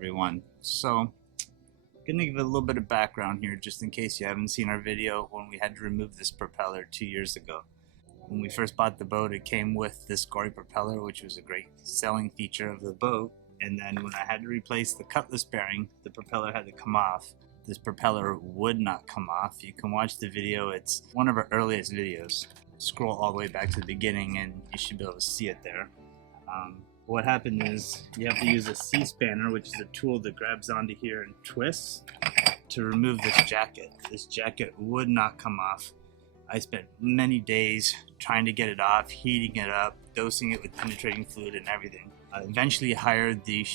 everyone. So I'm gonna give a little bit of background here just in case you haven't seen our video when we had to remove this propeller 2 years ago. When we first bought the boat, it came with this Gori Propeller, which was a great selling feature of the boat. And then when I had to replace the cutlass bearing, the propeller had to come off. This propeller would not come off. You can watch the video. It's one of our earliest videos. Scroll all the way back to the beginning and you should be able to see it there. What happened is you have to use a C-spanner, which is a tool that grabs onto here and twists to remove this jacket. This jacket would not come off. I spent many days trying to get it off, heating it up, dosing it with penetrating fluid and everything. I eventually hired the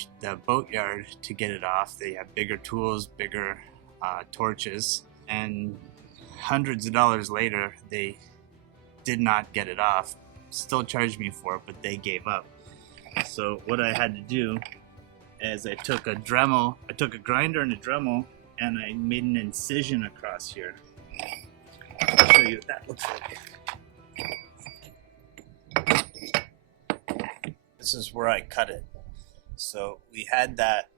boatyard to get it off. They have bigger tools, bigger torches, and hundreds of dollars later they did not get it off. Still charged me for it, but they gave up. So what I had to do is I took a Dremel, I took a grinder and a Dremel, and I made an incision across here. I'll show you what that looks like. This is where I cut it. So we had that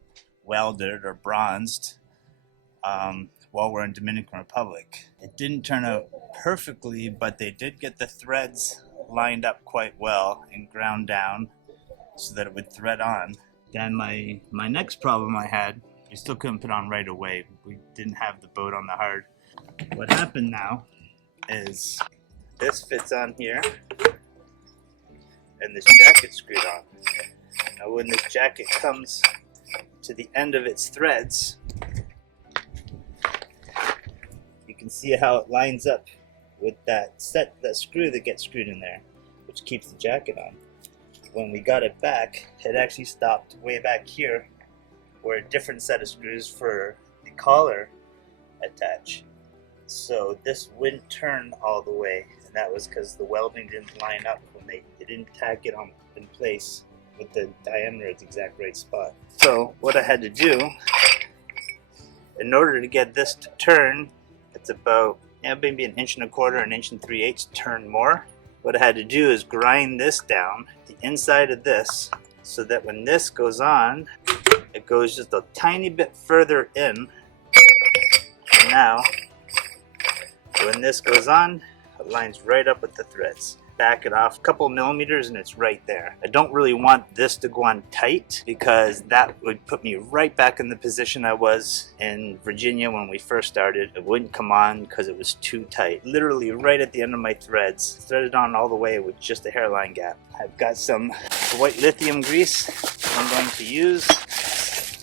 welded or bronzed while we're in Dominican Republic. It didn't turn out perfectly, but they did get the threads lined up quite well and ground down so that it would thread on. Then my next problem I had, we still couldn't put on right away. We didn't have the boat on the hard. What happened now is this fits on here and this jacket screwed on. Now when this jacket comes to the end of its threads, you can see how it lines up with that screw that gets screwed in there, which keeps the jacket on. When we got it back, it actually stopped way back here where a different set of screws for the collar attach. So this wouldn't turn all the way, and that was because the welding didn't line up when they didn't tack it on in place with the diameter at the exact right spot. So what I had to do, in order to get this to turn, it's about maybe 1.25 inches, 1 3/8 turn more. What I had to do is grind this down, the inside of this, so that when this goes on, it goes just a tiny bit further in. And now, when this goes on, it lines right up with the threads. Back it off a couple millimeters and it's right there. I don't really want this to go on tight because that would put me right back in the position I was in Virginia when we first started. It wouldn't come on because it was too tight. Literally right at the end of my threads, threaded on all the way with just a hairline gap. I've got some white lithium grease I'm going to use.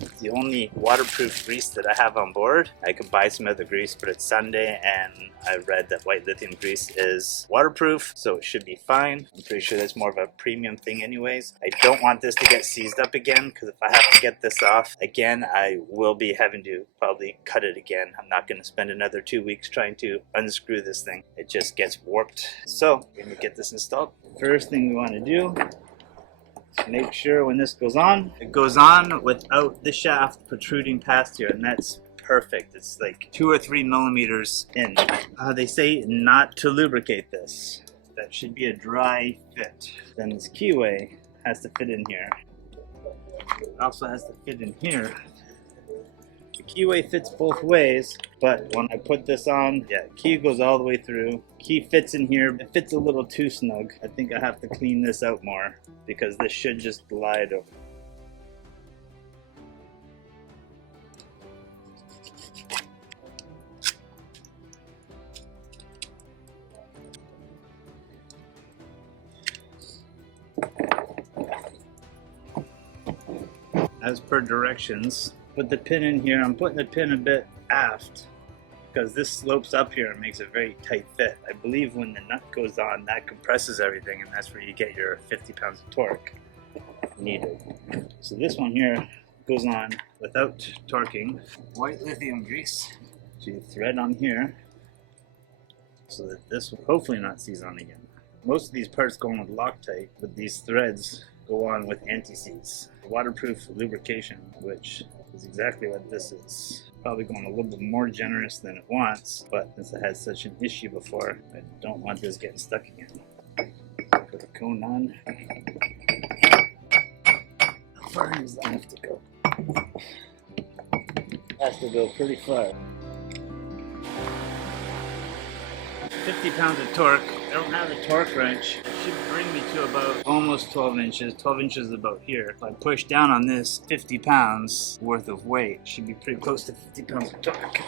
It's the only waterproof grease that I have on board. I could buy some other grease, but it's Sunday and I read that white lithium grease is waterproof, so it should be fine. I'm pretty sure that's more of a premium thing anyways. I don't want this to get seized up again, because if I have to get this off again, I will be having to probably cut it again. I'm not going to spend another 2 weeks trying to unscrew this thing. It just gets warped. So we're going to get this installed. First thing we want to do, make sure when this goes on, it goes on without the shaft protruding past here, and that's perfect. It's like 2 or 3 millimeters in. They say not to lubricate this. That should be a dry fit. Then this keyway has to fit in here. It also has to fit in here. The keyway fits both ways, but when I put this on, yeah, key goes all the way through. Key fits in here. It fits a little too snug. I think I have to clean this out more because this should just glide over. As per directions, put the pin in here. I'm putting the pin a bit aft because this slopes up here and makes a very tight fit. I believe when the nut goes on, that compresses everything, and that's where you get your 50 pounds of torque needed. So this one here goes on without torquing. White lithium grease. So you thread on here so that this will hopefully not seize on again. Most of these parts go on with Loctite, but these threads go on with anti-seize. Waterproof lubrication, which is exactly what this is. Probably going a little bit more generous than it wants, but since it had such an issue before, I don't want this getting stuck again. Put the cone on. How far does that have to go? Has to go pretty far. 50 pounds of torque. I don't have a torque wrench. It should bring me to about almost 12 inches. 12 inches is about here. If I push down on this 50 pounds worth of weight, it should be pretty close to 50 pounds of torque.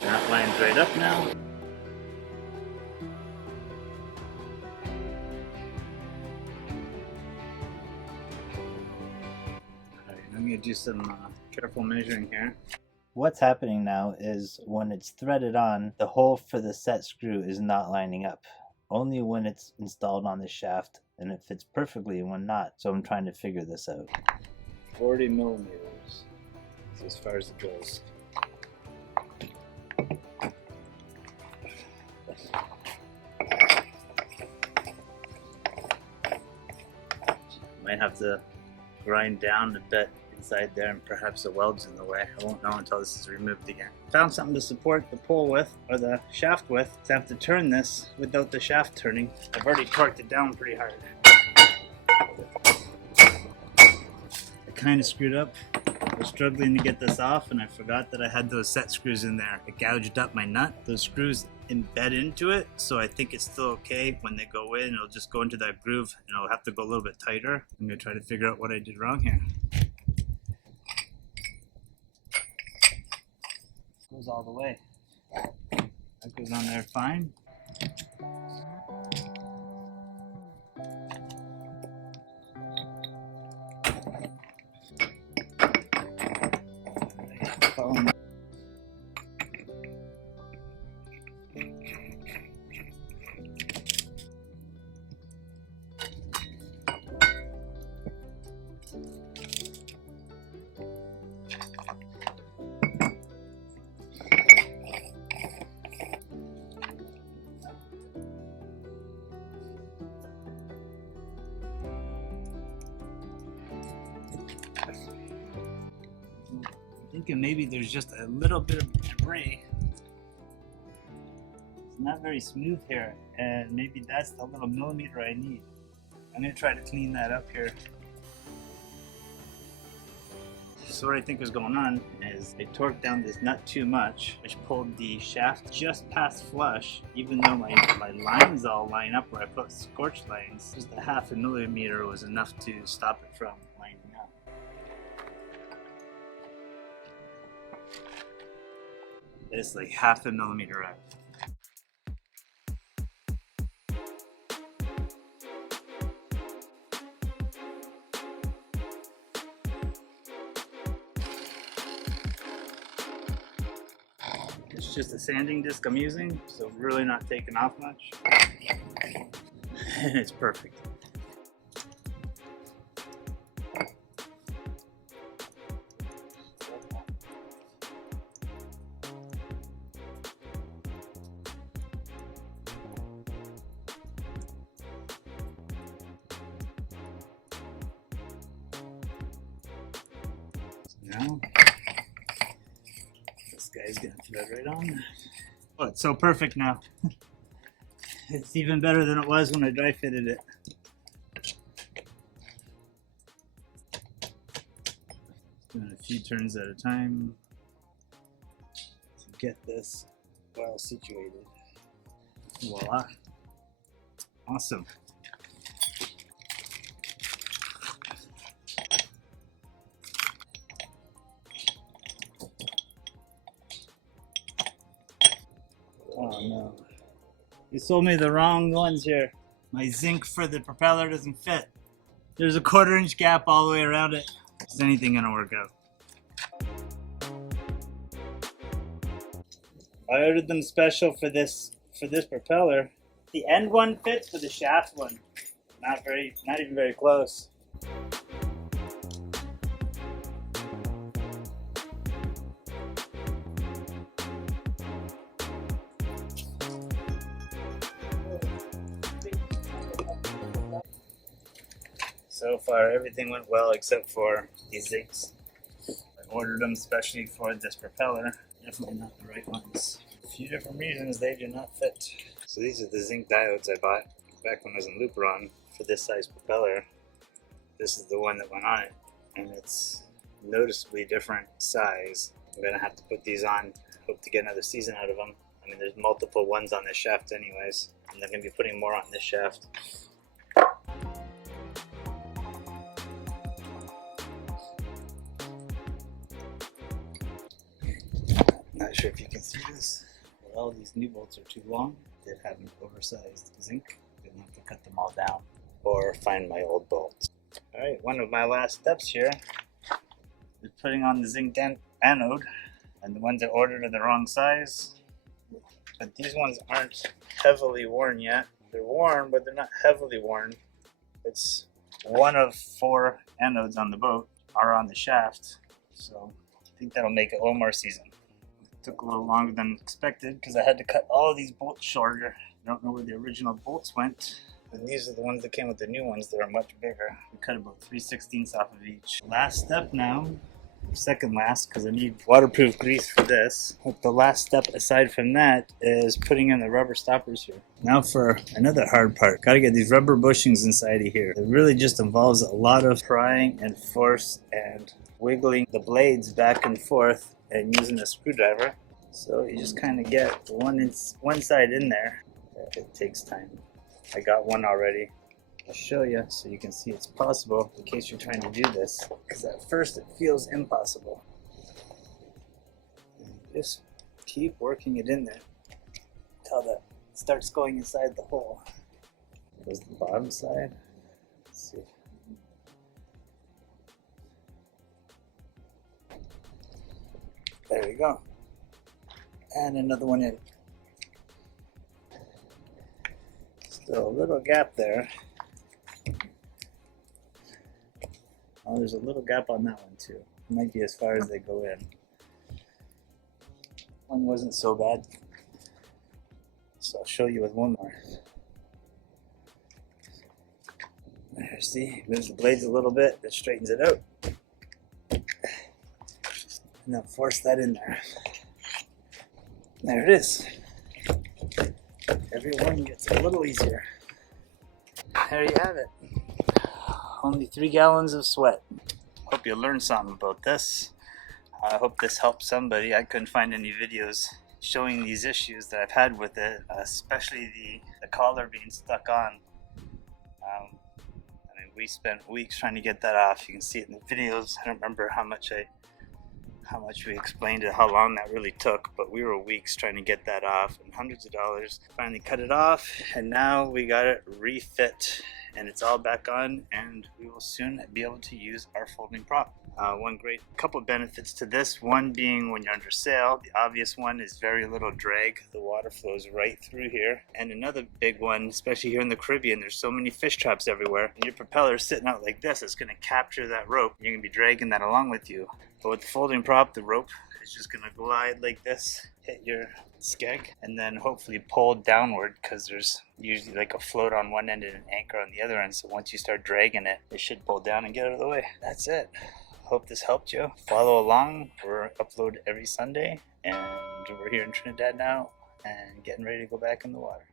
That lines right up now. Alright, I'm going to do some careful measuring here. What's happening now is when it's threaded on, the hole for the set screw is not lining up. Only when it's installed on the shaft, and it fits perfectly when not. So I'm trying to figure this out. 40 millimeters. That's as far as it goes. Might have to grind down a bit inside there, and perhaps the weld's in the way. I won't know until this is removed again. Found something to support the pole with, or the shaft with. So I have to turn this without the shaft turning. I've already torqued it down pretty hard. I kind of screwed up. I was struggling to get this off, and I forgot that I had those set screws in there. I gouged up my nut. Those screws embed into it, so I think it's still okay. When they go in, it'll just go into that groove, and I'll have to go a little bit tighter. I'm gonna try to figure out what I did wrong here. Goes all the way. That goes on there fine. Thinking maybe there's just a little bit of debris. It's not very smooth here, and maybe that's the little millimeter I need. I'm gonna try to clean that up here. So what I think was going on is I torqued down this nut too much, which pulled the shaft just past flush, even though my lines all line up where I put scorch lines. Just a half a millimeter was enough to stop it from lining up. It's like half a millimeter out. It's just a sanding disc I'm using, so really not taking off much. And it's perfect. Now, this guy's gonna thread right on. Oh, it's so perfect now. It's even better than it was when I dry fitted it. Doing a few turns at a time to get this well situated. Voila. Awesome. Oh no. You sold me the wrong ones here. My zinc for the propeller doesn't fit. There's a 1/4 inch gap all the way around it. Is anything gonna work out? I ordered them special for this propeller. The end one fits, but the shaft one, not even very close. So far, everything went well except for these zincs. I ordered them especially for this propeller. Definitely not the right ones. A few different reasons they do not fit. So these are the zinc diodes I bought back when I was in Luperon for this size propeller. This is the one that went on it, and it's noticeably different size. I'm gonna have to put these on, hope to get another season out of them. I mean, there's multiple ones on this shaft anyways, and they're gonna be putting more on this shaft. Not sure if you can see this, but all these new bolts are too long. They have an oversized zinc. I'm gonna have to cut them all down or find my old bolts. Alright, one of my last steps here is putting on the zinc anode, and the ones I ordered are the wrong size. But these ones aren't heavily worn yet. They're worn, but they're not heavily worn. It's one of 4 anodes on the boat are on the shaft, so I think that'll make it a little more seasoned. It took a little longer than expected because I had to cut all of these bolts shorter. I don't know where the original bolts went. And these are the ones that came with the new ones that are much bigger. We cut about 3/16 off of each. Last step now, second last, because I need waterproof grease for this. But the last step aside from that is putting in the rubber stoppers here. Now for another hard part. Got to get these rubber bushings inside of here. It really just involves a lot of prying and force and wiggling the blades back and forth and using a screwdriver. So you just kind of get one side in there. It takes time. I got one already. I'll show you so you can see it's possible in case you're trying to do this, because at first it feels impossible. Just keep working it in there until that starts going inside the hole. There's the bottom side. Let's see. There we go. And another one in. Still a little gap there. Oh, there's a little gap on that one too. It might be as far as they go in. One wasn't so bad. So I'll show you with one more. There, see? Moves the blades a little bit, it straightens it out. And then force that in there. There it is. Everyone gets a little easier. There you have it. Only 3 gallons of sweat. Hope you learned something about this. I hope this helps somebody. I couldn't find any videos showing these issues that I've had with it, especially the collar being stuck on. I mean, we spent weeks trying to get that off. You can see it in the videos. I don't remember how much we explained it, how long that really took, but we were weeks trying to get that off and hundreds of dollars. Finally cut it off, and now we got it refit, and it's all back on, and we will soon be able to use our folding prop. One great couple benefits to this, one being when you're under sail, the obvious one is very little drag. The water flows right through here. And another big one, especially here in the Caribbean, there's so many fish traps everywhere. And your propeller is sitting out like this, it's going to capture that rope. You're going to be dragging that along with you. But with the folding prop, the rope is just going to glide like this, hit your skeg, and then hopefully pull downward, because there's usually like a float on one end and an anchor on the other end. So once you start dragging it, it should pull down and get out of the way. That's it. Hope this helped you. Follow along. We're upload every Sunday, and we're here in Trinidad now and getting ready to go back in the water.